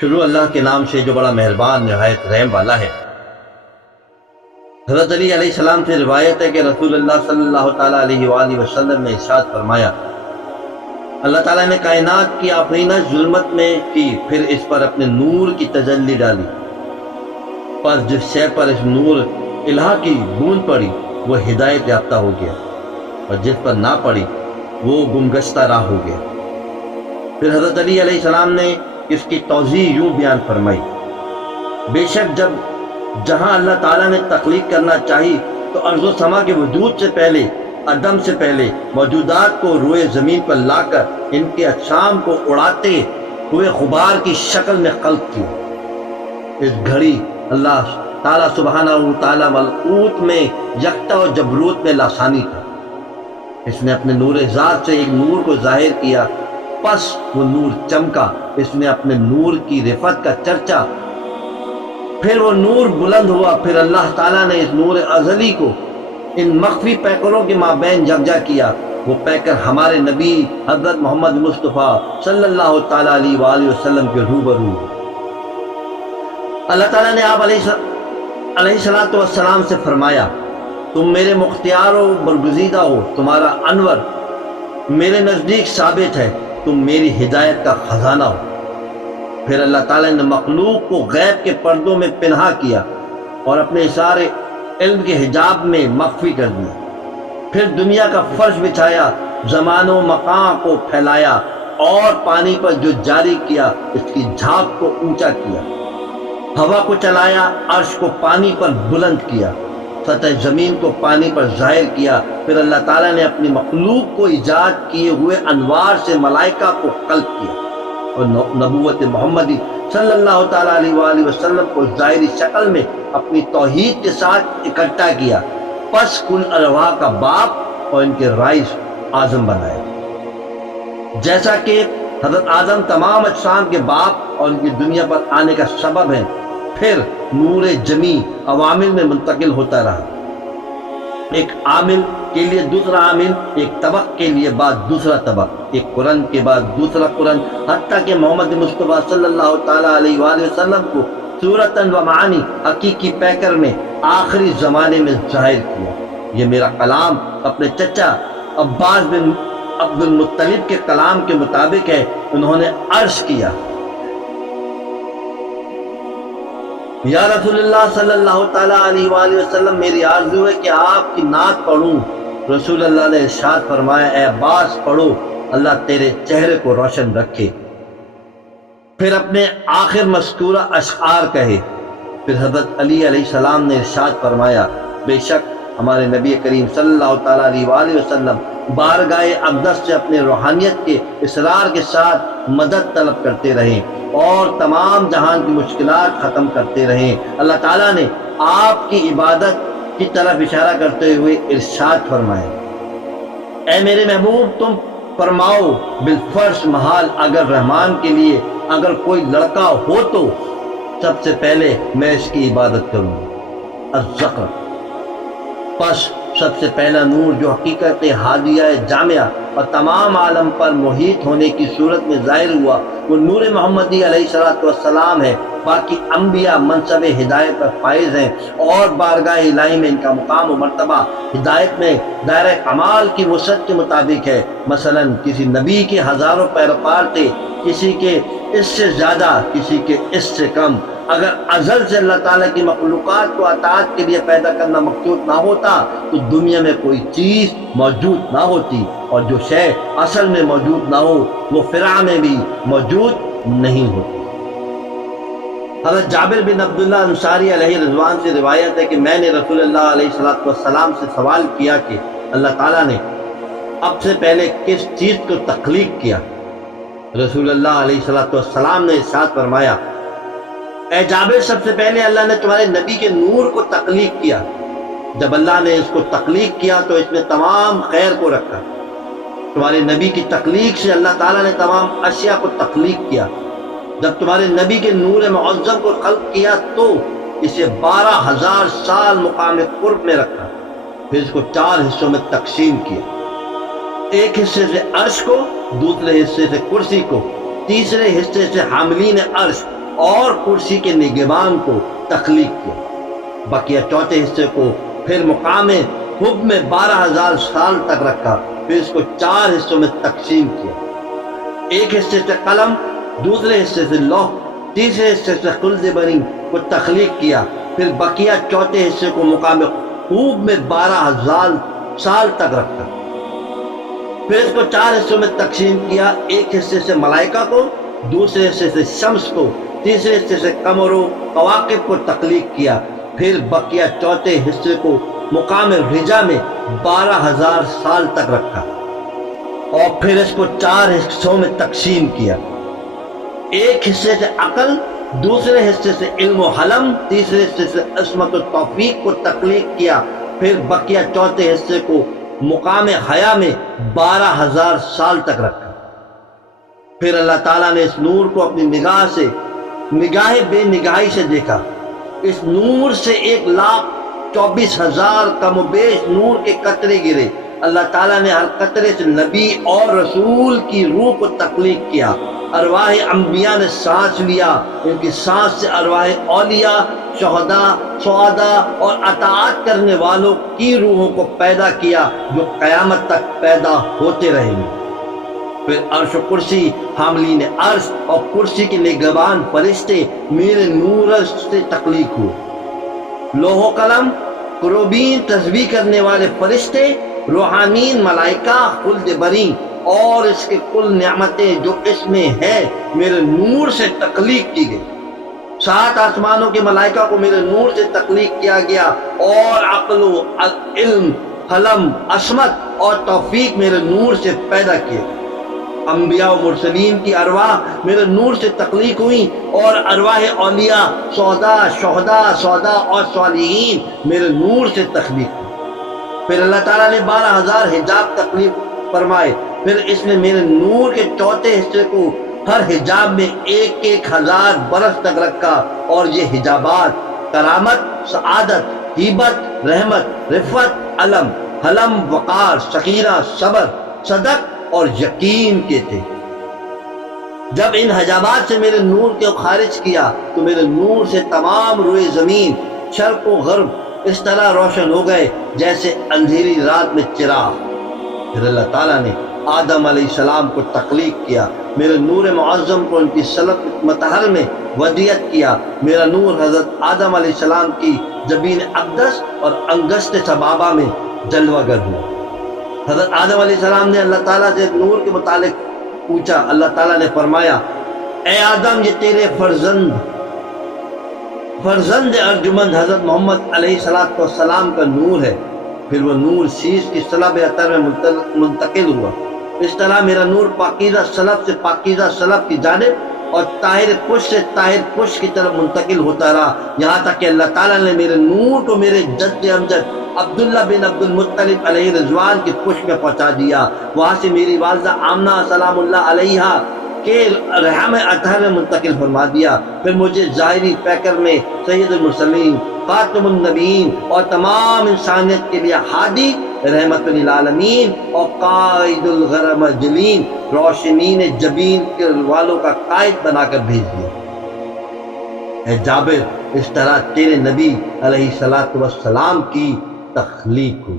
شروع اللہ کے نام سے جو بڑا مہربان نہایت رحم والا ہے۔ حضرت علی علیہ السلام سے روایت ہے کہ رسول اللہ صلی اللہ تعالیٰ علیہ وآلہ وسلم نے ارشاد فرمایا، اللہ تعالیٰ نے کائنات کی آفرینش ظلمت میں کی، پھر اس پر اپنے نور کی تجلی ڈالی، پر جس شے پر اس نور الہا کی بوند پڑی وہ ہدایت یافتہ ہو گیا، اور جس پر نہ پڑی وہ گمگشتہ راہ ہو گیا۔ پھر حضرت علی علیہ السلام نے اس کی توضیح یوں بیان فرمائی، بے شک جہاں اللہ تعالیٰ نے تخلیق کرنا چاہی تو ارض و سما کے وجود سے پہلے، عدم سے پہلے موجودات کو روئے زمین پر لا کر ان کے اجسام کو اڑاتے ہوئے غبار کی شکل میں خلق کیا۔ اس گھڑی اللہ تعالیٰ سبحانہ و تعالیٰ ملکوت میں یکتا و جبروت میں لاسانی تھا۔ اس نے اپنے نور ذات سے ایک نور کو ظاہر کیا، پس وہ نور چمکا، اس نے اپنے نور کی رفعت کا چرچا، پھر وہ نور بلند ہوا، پھر اللہ تعالیٰ نے اس نور ازلی کو ان مخفی پیکروں کے مابین یکجا کیا۔ وہ پیکر ہمارے نبی حضرت محمد مصطفیٰ صلی اللہ تعالیٰ علیہ وآلہ وسلم کے روبرو۔ اللہ تعالیٰ نے آپ علیہ السلام سے فرمایا، تم میرے مختار و برگزیدہ ہو، تمہارا انور میرے نزدیک ثابت ہے، تم میری ہدایت کا خزانہ ہو۔ پھر اللہ تعالیٰ نے مخلوق کو غیب کے پردوں میں پنہا کیا اور اپنے اشارے علم کے حجاب میں مخفی کر دیا، پھر دنیا کا فرش بچھایا، زمان و مکان کو پھیلایا اور پانی پر جو جاری کیا اس کی جھاگ کو اونچا کیا، ہوا کو چلایا، عرش کو پانی پر بلند کیا، سطح زمین کو پانی پر ظاہر کیا۔ پھر اللہ تعالیٰ نے اپنی مخلوق کو ایجاد کیے ہوئے انوار سے ملائکہ کو خلق کیا اور نبوت محمدی صلی اللہ تعالیٰ علیہ وآلہ وسلم کو ظاہری شکل میں اپنی توحید کے ساتھ اکٹھا کیا، پس کل ارواح کا باپ اور ان کے رئیس اعظم بنایا۔ جیسا کہ حضرت آدم تمام اجسام کے باپ اور ان کی دنیا پر آنے کا سبب ہے، پھر نور جمی عوامل میں منتقل ہوتا رہا، ایک عامل کے لیے دوسرا عامل، ایک طبق کے لیے بعد دوسرا طبق، ایک قرن کے بعد دوسرا قرن، حتیٰ کہ محمد مصطفیٰ صلی اللہ تعالیٰ علیہ وآلہ وسلم کو صورتاً و معانی حقیقی پیکر میں آخری زمانے میں ظاہر کیا۔ یہ میرا کلام اپنے چچا عباس بن عبد المطلب کے کلام کے مطابق ہے۔ انہوں نے عرض کیا، یا رسول اللہ صلی اللہ تعالیٰ علیہ وآلہ وسلم، میری آرزو ہے کہ آپ کی نعت پڑھوں۔ رسول اللہ نے ارشاد فرمایا، اے عباس پڑھو، اللہ تیرے چہرے کو روشن رکھے۔ پھر اپنے آخر مذکورہ اشعار کہے۔ پھر حضرت علی علیہ السلام نے ارشاد فرمایا، بے شک ہمارے نبی کریم صلی اللہ تعالیٰ علیہ وآلہ وسلم بارگاہ اقدس سے اپنے روحانیت کے اصرار کے ساتھ مدد طلب کرتے رہیں اور تمام جہان کی مشکلات ختم کرتے رہیں۔ اللہ تعالیٰ نے آپ کی عبادت کی طرف اشارہ کرتے ہوئے ارشاد فرمایا، اے میرے محبوب، تم فرماؤ بالفرش محال اگر رحمان کے لیے اگر کوئی لڑکا ہو تو سب سے پہلے میں اس کی عبادت کروں۔ الزخرف۔ پس سب سے پہلا نور جو حقیقت ہادیہ جامعہ اور تمام عالم پر محیط ہونے کی صورت میں ظاہر ہوا وہ نور محمدی علیہ السلام ہے۔ باقی انبیاء منصب ہدایت پر فائز ہیں اور بارگاہ الہی میں ان کا مقام و مرتبہ ہدایت میں دائرہ کمال کی وسعت کے مطابق ہے۔ مثلا کسی نبی کے ہزاروں پیروکار تھے، کسی کے اس سے زیادہ، کسی کے اس سے کم۔ اگر ازل سے اللہ تعالیٰ کی مخلوقات کو اطاعت کے لیے پیدا کرنا مقصود نہ ہوتا تو دنیا میں کوئی چیز موجود نہ ہوتی، اور جو شے اصل میں موجود نہ ہو وہ فرع میں بھی موجود نہیں ہوتی۔ حضرت جابر بن عبداللہ انصاری علیہ رضوان سے روایت ہے کہ میں نے رسول اللہ علیہ السلام سے سوال کیا کہ اللہ تعالیٰ نے اب سے پہلے کس چیز کو تخلیق کیا؟ رسول اللہ علیہ السلام نے ارشاد فرمایا، اے جابر، سب سے پہلے اللہ نے تمہارے نبی کے نور کو تخلیق کیا۔ جب اللہ نے اس کو تخلیق کیا تو اس میں تمام خیر کو رکھا۔ تمہارے نبی کی تخلیق سے اللہ تعالیٰ نے تمام اشیاء کو تخلیق کیا۔ جب تمہارے نبی کے نور معظم کو خلق کیا تو اسے 12,000 سال مقام قرب میں رکھا، پھر اس کو 4 حصوں میں تقسیم کیا، ایک حصے سے عرش کو، دوسرے حصے سے کرسی کو، تیسرے حصے سے حاملین عرش اور کرسی کے نگہبان کو تخلیق کیا۔ بقیہ چوتھے حصے کو پھر مقام حب میں 12,000 سال تک رکھا، پھر اس کو 4 حصوں میں تقسیم کیا۔ ایک حصے سے قلم، دوسرے حصے سے لوح، تیسرے حصے سے خلد بری کو تخلیق کیا، پھر بقیہ چوتھے حصے کو مقام خوب میں 12,000 سال تک رکھا، پھر اس کو 4 حصوں میں تقسیم کیا۔ ایک حصے سے ملائکہ کو، دوسرے حصے سے شمس کو، تیسرے حصے سے قمر و کواکب کو تخلیق کیا، پھر بقیہ چوتھے حصے کو مقام رجا میں 12,000 سال تک رکھا اور پھر اس کو 4 حصوں میں تقسیم کیا۔ ایک حصے سے عقل، دوسرے حصے سے علم و حلم، تیسرے حصے سے عصمت و توفیق کو تخلیق کیا، پھر بقیہ چوتھے حصے کو مقام حیا میں 12,000 سال تک رکھا۔ پھر اللہ تعالیٰ نے اس نور کو اپنی نگاہ سے، نگاہ بے نگاہی سے دیکھا۔ اس نور سے 1,24,000 کم و بیش نور کے قطرے گرے۔ اللہ تعالیٰ نے ہر قطرے سے نبی اور رسول کی روح کو تخلیق کیا۔ ارواح انبیاء نے سانس لیا، ان کی سانس سے ارواح اولیاء، شہداء، سعداء اور اطاعت کرنے والوں کی روحوں کو پیدا کیا جو قیامت تک پیدا ہوتے رہیں گے۔ پھر عرش و کرسی، حاملین عرش اور کرسی کے نگہبان فرشتے میرے نور سے تخلیق ہوئے۔ لوح و قلم، کروبین تسبیح کرنے والے فرشتے، روحانین ملائکہ، خلد بری اور اس کے کل نعمتیں جو اس میں ہے میرے نور سے تخلیق کی گئی۔ 7 آسمانوں کے ملائکہ کو میرے نور سے تخلیق کیا گیا اور عقل و علم، حلم، عصمت اور توفیق میرے نور سے پیدا کیے۔ انبیاء و مرسلین کی ارواح میرے نور سے تخلیق ہوئی اور ارواح اولیاء، سعداء، شہداء اور صالحین میرے نور سے تخلیق ہوئی۔ پھر اللہ تعالیٰ نے 12,000 حجاب تخلیق فرمائے، پھر اس نے میرے نور کے چوتھے حصے کو ہر حجاب میں 1,000 برس تک رکھا، اور یہ حجابات کرامت، سعادت، ہیبت، رحمت، رفعت، علم، حلم، وقار، سکینہ، صبر، صدق اور یقین کے تھے۔ جب ان حجابات سے میرے نور کو خارج کیا تو میرے نور سے تمام روئے زمین، شرق و غرب اس طرح روشن ہو گئے جیسے اندھیری رات میں چراغ۔ پھر اللہ تعالیٰ نے آدم علیہ السلام کو تخلیق کیا، میرے نور معظم کو ان کی صلب مطہر میں ودیعت کیا۔ میرا نور حضرت آدم علیہ السلام کی جبین اقدس اور انگشت سبابہ میں جلوہ گر ہوا۔ حضرت آدم علیہ السلام نے اللہ تعالیٰ سے نور کے متعلق پوچھا۔ اللہ تعالیٰ نے فرمایا، اے آدم، یہ تیرے فرزند ارجمند حضرت محمد علیہ السلام کا نور ہے۔ پھر وہ نور شیش کی صلب عطر میں منتقل ہوا۔ اس طرح میرا نور پاکیزہ صلب سے پاکیزہ صلب کی جانب اور طاہر پش سے طاہر پش کی طرف منتقل ہوتا رہا، یہاں تک کہ اللہ تعالیٰ نے میرے نور کو میرے جد امجد عبداللہ بن عبد المطلب علیہ رضوان کی پش میں پہنچا دیا۔ وہاں سے میری والدہ آمنہ سلام اللہ علیہا کے رحم اطہر میں منتقل فرما دیا۔ پھر مجھے ظاہری پیکر میں سید المرسلین، خاتم النبیین اور تمام انسانیت کے لیے ہادی، رحمت للعالمین اور قائد الغرمجلین، روشنین جبین کے والوں کا قائد بنا کر بھیج دیا۔ اے جابر، اس طرح تیرے نبی علیہ السلام کی تخلیق ہوئی۔